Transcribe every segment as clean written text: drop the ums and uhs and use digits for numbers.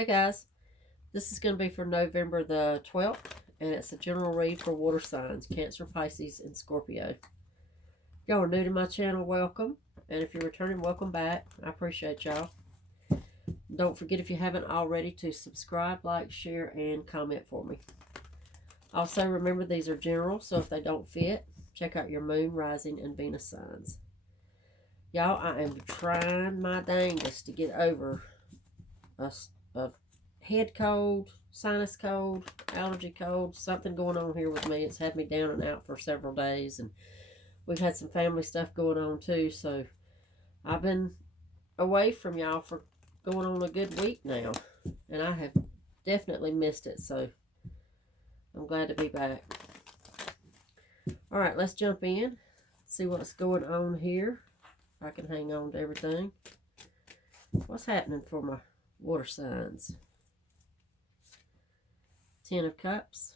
Hey guys, this is going to be for November the 12th, and it's a general read for water signs, Cancer, Pisces, and Scorpio. If y'all are new to my channel, welcome. And if you're returning, welcome back. I appreciate y'all. Don't forget, if you haven't already, to subscribe, like, share, and comment for me. Also, remember these are general, so if they don't fit, check out your moon, rising, and Venus signs. Y'all, I am trying my dangest to get over a head cold, sinus cold, allergy cold, something going on here with me. It's had me down and out for several days, and we've had some family stuff going on too, so I've been away from y'all for going on a good week now, and I have definitely missed it, so I'm glad to be back. All right, let's jump in, see what's going on here. If I can hang on to everything. What's happening for my water signs? 10 of Cups,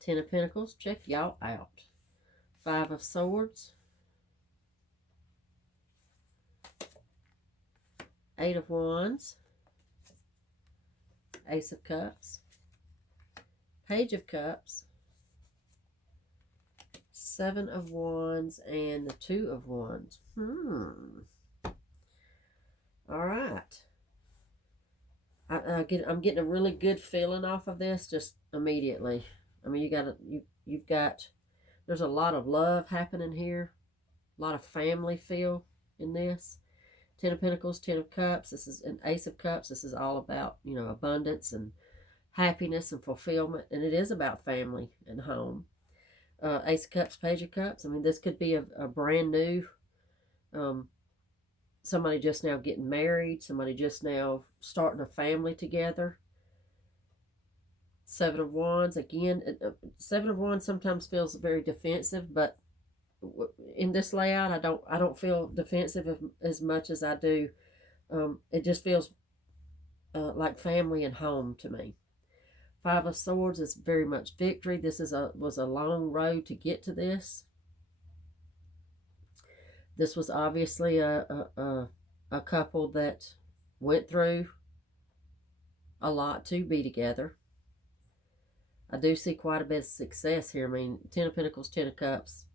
10 of Pentacles, check y'all out. 5 of Swords, 8 of Wands, Ace of Cups, Page of Cups, 7 of Wands, and the 2 of Wands. All right. I'm getting a really good feeling off of this just immediately. I mean, you've got, there's a lot of love happening here, a lot of family feel in this. 10 of Pentacles, 10 of Cups. This is an Ace of Cups. This is all about, abundance and happiness and fulfillment, and it is about family and home. Ace of Cups, Page of Cups. I mean, this could be a brand new, somebody just now getting married, somebody just now starting a family together. 7 of Wands, again, 7 of Wands sometimes feels very defensive, but in this layout, I don't feel defensive as much as I do. It just feels like family and home to me. 5 of Swords is very much victory. This was a long road to get to this. This was obviously a couple that went through a lot to be together. I do see quite a bit of success here. I mean, 10 of Pentacles, 10 of Cups,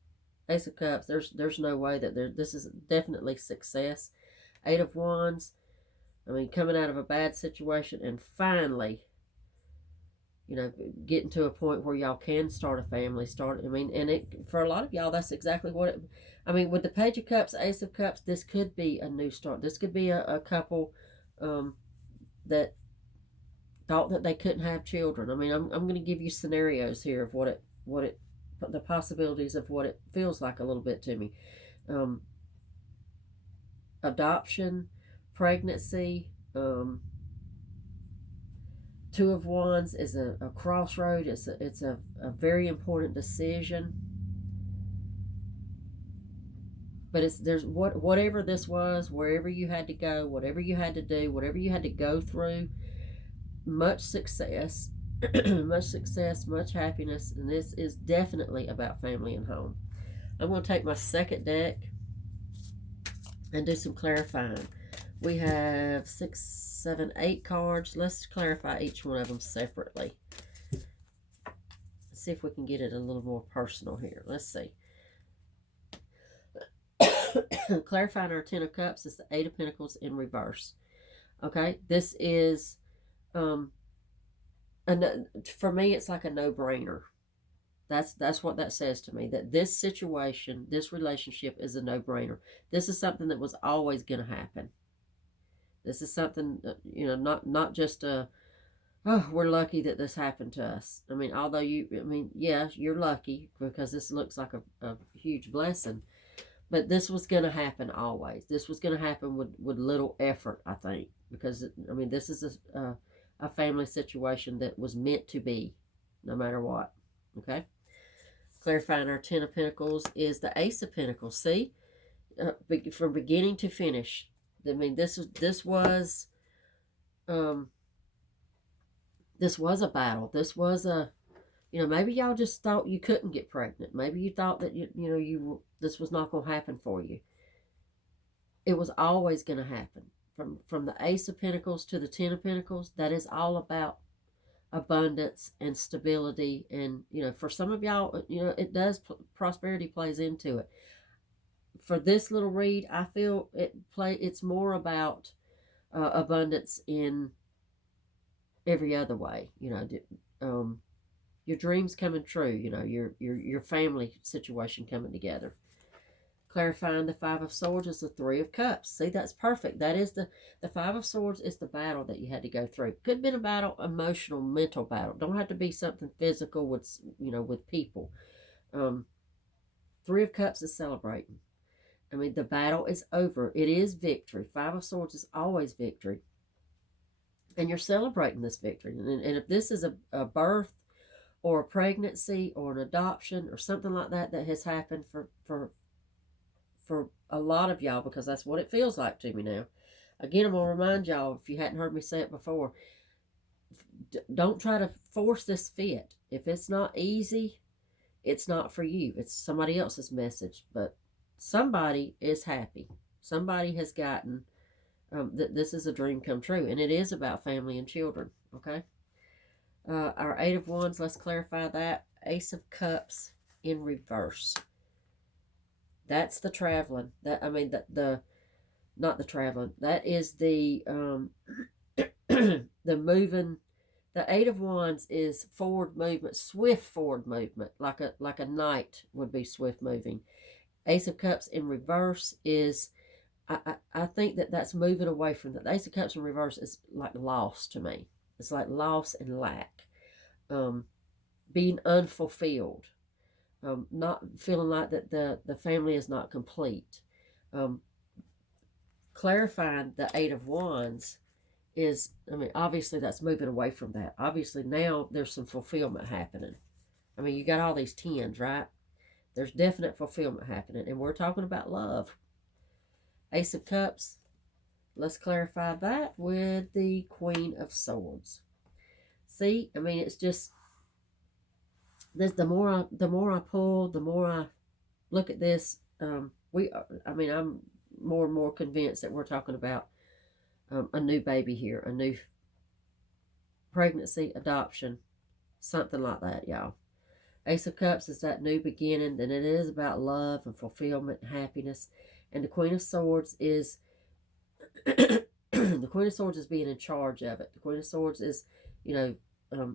Ace of Cups. There's no way that this is definitely success. 8 of Wands. I mean, coming out of a bad situation and finally, getting to a point where y'all can start a family. For a lot of y'all, that's exactly what it. I mean, with the Page of Cups, Ace of Cups, this could be a new start. This could be a couple that thought that they couldn't have children. I mean, I'm going to give you scenarios here of the possibilities of what it feels like a little bit to me. Adoption, pregnancy, 2 of Wands is a crossroad. It's a very important decision. But whatever this was, wherever you had to go, whatever you had to do, whatever you had to go through, much success, much happiness, and this is definitely about family and home. I'm going to take my second deck and do some clarifying. We have 6, 7, 8 cards. Let's clarify each one of them separately. Let's see if we can get it a little more personal here. Let's see. Clarifying our 10 of Cups is the 8 of Pentacles in reverse. Okay, this is, for me, it's like a no-brainer. That's what that says to me, that this situation, this relationship is a no-brainer. This is something that was always going to happen. This is something, not just oh, we're lucky that this happened to us. I mean, yeah, you're lucky because this looks like a huge blessing. But this was going to happen always. This was going to happen with little effort, I think. Because, this is a family situation that was meant to be, no matter what. Okay? Clarifying our 10 of Pentacles is the Ace of Pentacles. See? From beginning to finish. I mean, this was a battle. This was maybe y'all just thought you couldn't get pregnant. Maybe you thought that this was not going to happen for you. It was always going to happen. from the Ace of Pentacles to the Ten of Pentacles, that is all about abundance and stability. And, you know, for some of y'all, you know, it does, prosperity plays into it. For this little read, I feel it's more about abundance in every other way. You know, your dreams coming true. You know, your family situation coming together. Clarifying the Five of Swords is the Three of Cups. See, that's perfect. That is the Five of Swords is the battle that you had to go through. Could have been a battle, emotional, mental battle. Don't have to be something physical with, you know, with people. Three of Cups is celebrating. I mean, the battle is over. It is victory. Five of Swords is always victory. And you're celebrating this victory. And if this is a birth or a pregnancy or an adoption or something like that that has happened for a lot of y'all, because that's what it feels like to me now. Again, I'm going to remind y'all, if you hadn't heard me say it before, don't try to force this fit. If it's not easy, it's not for you. It's somebody else's message. But somebody is happy. Somebody has gotten that this is a dream come true. And it is about family and children. Okay? Our Eight of Wands, let's clarify that. Ace of Cups in reverse. That's the traveling. Not the traveling. That is the the moving. The Eight of Wands is forward movement, swift forward movement, like a knight would be swift moving. Ace of Cups in reverse is, I think that's moving away from that. The Ace of Cups in reverse is like loss to me. It's like loss and lack, being unfulfilled. Not feeling like that the family is not complete. Clarifying the Eight of Wands is, I mean, obviously that's moving away from that. Obviously now there's some fulfillment happening. I mean, you got all these tens, right? There's definite fulfillment happening, and we're talking about love. Ace of Cups, let's clarify that with the Queen of Swords. See, I mean, it's just, the more I pull, the more I look at this. I'm more and more convinced that we're talking about a new baby here, a new pregnancy, adoption, something like that, y'all. Ace of Cups is that new beginning, and it is about love and fulfillment and happiness. And the Queen of Swords is the Queen of Swords is being in charge of it. The Queen of Swords is, you know,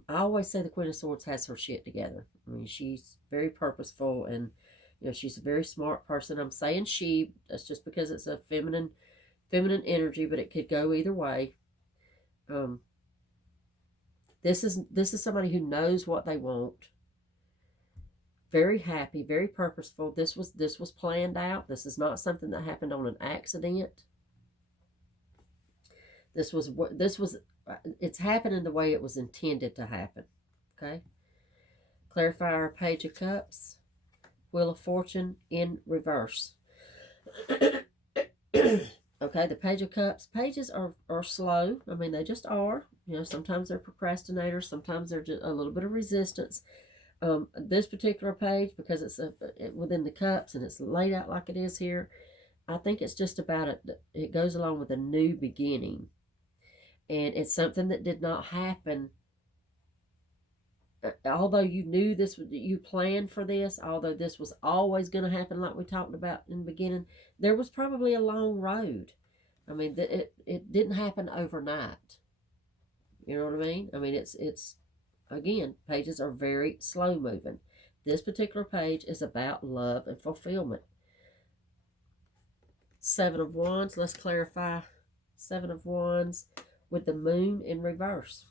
I always say the Queen of Swords has her shit together. I mean, she's very purposeful, and, you know, she's a very smart person. I'm saying she, that's just because it's a feminine energy, but it could go either way. This is somebody who knows what they want. Very happy, very purposeful. This was planned out. This is not something that happened on an accident. It's happening the way it was intended to happen. Okay. Clarify our Page of Cups. Wheel of Fortune in reverse. Okay, the Page of Cups. Pages are slow. I mean, they just are. You know, sometimes they're procrastinators. Sometimes they're just a little bit of resistance. This particular page, because it's within the cups and it's laid out like it is here, I think it's just about it goes along with a new beginning. And it's something that did not happen. Although you knew this, you planned for this, although this was always going to happen like we talked about in the beginning, there was probably a long road. I mean, it didn't happen overnight. You know what I mean? I mean, it's again, pages are very slow moving. This particular page is about love and fulfillment. Seven of Wands, let's clarify. Seven of Wands with the Moon in reverse.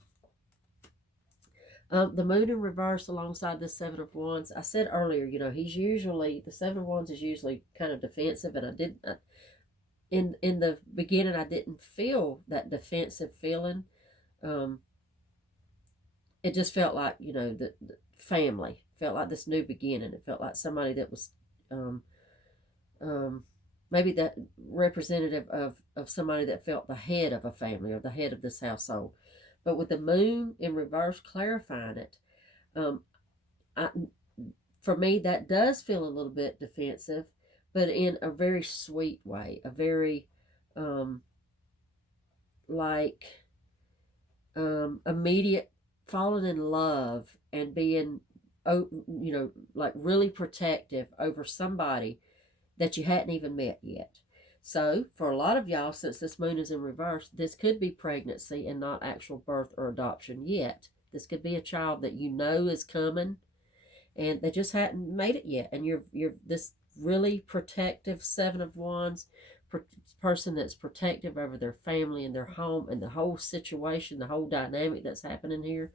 The Moon in reverse alongside the Seven of Wands. I said earlier, you know, the Seven of Wands is usually kind of defensive, and in the beginning, I didn't feel that defensive feeling. It just felt like, you know, the family. Felt like this new beginning. It felt like somebody that was, maybe that representative of somebody that felt the head of a family or the head of this household. But with the Moon in reverse clarifying it, for me, that does feel a little bit defensive, but in a very sweet way, a very, like immediate falling in love and being, oh, you know, like really protective over somebody that you hadn't even met yet. So for a lot of y'all, since this moon is in reverse, this could be pregnancy and not actual birth or adoption yet. This could be a child that you know is coming and they just hadn't made it yet. And you're this really protective Seven of Wands person that's protective over their family and their home and the whole situation, the whole dynamic that's happening here.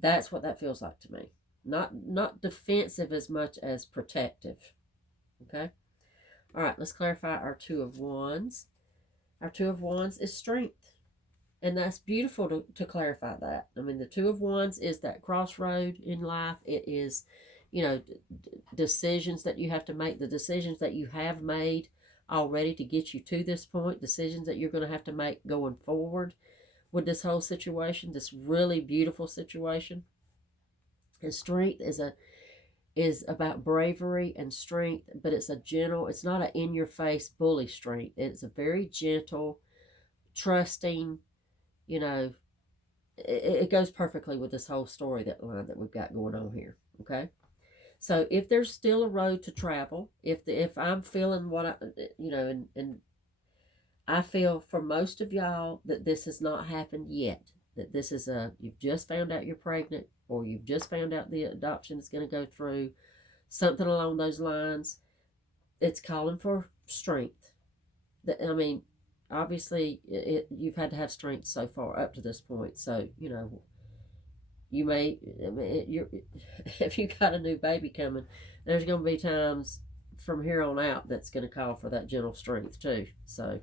That's what that feels like to me. Not defensive as much as protective. Okay? All right, let's clarify our Two of Wands. Our Two of Wands is strength. And that's beautiful to clarify that. I mean, the Two of Wands is that crossroad in life. It is, you know, decisions that you have to make, the decisions that you have made already to get you to this point, decisions that you're going to have to make going forward with this whole situation, this really beautiful situation. And strength is about bravery and strength, but it's a gentle, it's not an in-your-face bully strength. It's a very gentle, trusting, you know, it goes perfectly with this whole story, that line that we've got going on here, okay? So if there's still a road to travel, if I'm feeling what I, you know, and I feel for most of y'all that this has not happened yet, that this is you've just found out you're pregnant, or you've just found out the adoption is going to go through, something along those lines. It's calling for strength. I mean, obviously, you've had to have strength so far up to this point. So, you know, you may, I mean, if you got a new baby coming, there's going to be times from here on out that's going to call for that gentle strength too. So,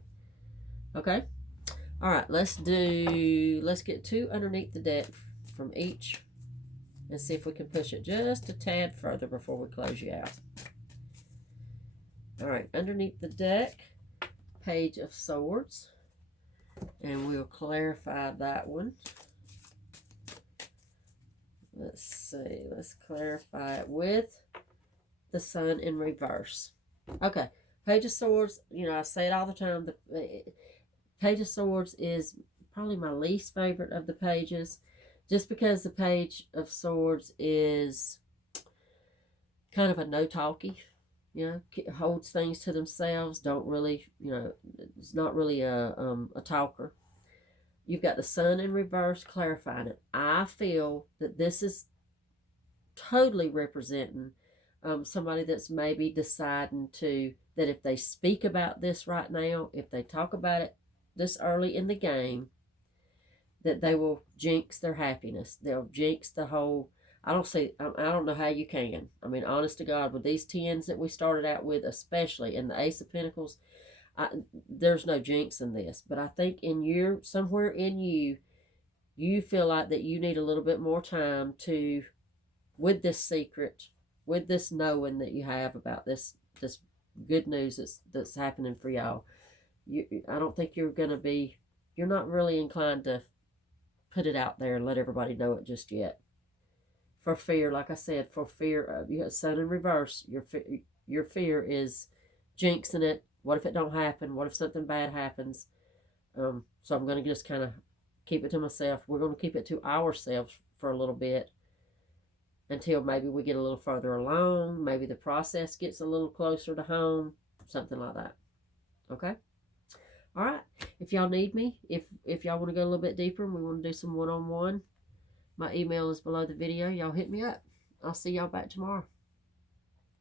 okay. All right, let's get two underneath the deck from each and see if we can push it just a tad further before we close you out. All right, underneath the deck, Page of Swords, and we'll clarify that one. Let's see, let's clarify it with the Sun in reverse. Okay, Page of Swords, you know, I say it all the time, the Page of Swords is probably my least favorite of the pages, just because the Page of Swords is kind of a no-talkie, you know, holds things to themselves, don't really, you know, it's not really a talker. You've got the Sun in reverse clarifying it. I feel that this is totally representing somebody that's maybe deciding that if they speak about this right now, if they talk about it this early in the game, that they will jinx their happiness. They'll jinx the whole, I don't know how you can. I mean, honest to God, with these tens that we started out with, especially, and the Ace of Pentacles, there's no jinx in this. But I think somewhere in you feel like that you need a little bit more time with this secret, with this knowing that you have about this good news that's happening for y'all. I don't think you're not really inclined to put it out there and let everybody know it just yet. For fear, like I said, you got Sun in reverse. Your fear is jinxing it. What if it don't happen? What if something bad happens? So I'm going to just kind of keep it to myself. We're going to keep it to ourselves for a little bit until maybe we get a little further along. Maybe the process gets a little closer to home. Something like that. Okay? All right. If y'all need me, if y'all want to go a little bit deeper and we want to do some one-on-one, my email is below the video. Y'all hit me up. I'll see y'all back tomorrow.